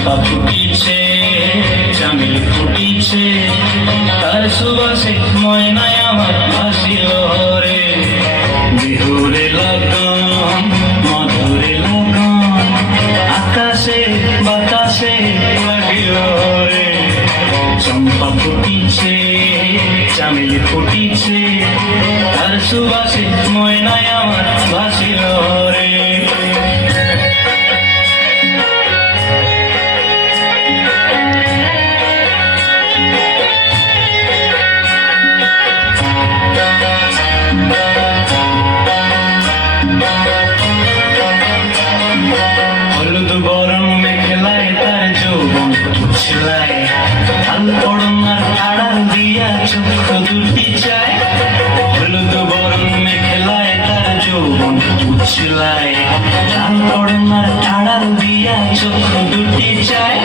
চম্পা ফুটিছে, চামেল ফুটিছে, তার সুবাসে ময়নায় আমার ভাসিল রে। বিহুরে লগন, মধুরে লগন, আকাশে বাতাসে লাগিল রে। চম্পা ফুটিছে, চামেল ফুটিছে, তার সুবাসে ময়নায় আমার ভাসিল রে। হলুদ বরণ মেখলায় তার যৌবন উছলায়, লাল ওড়নার আড়াল দিয়া চক্ষু দুটি চায়। হলুদ বরণ মেখলায় তার যৌবন উছলায়, লাল ওড়নার আড়াল দিয়া চক্ষু দুটি চায়।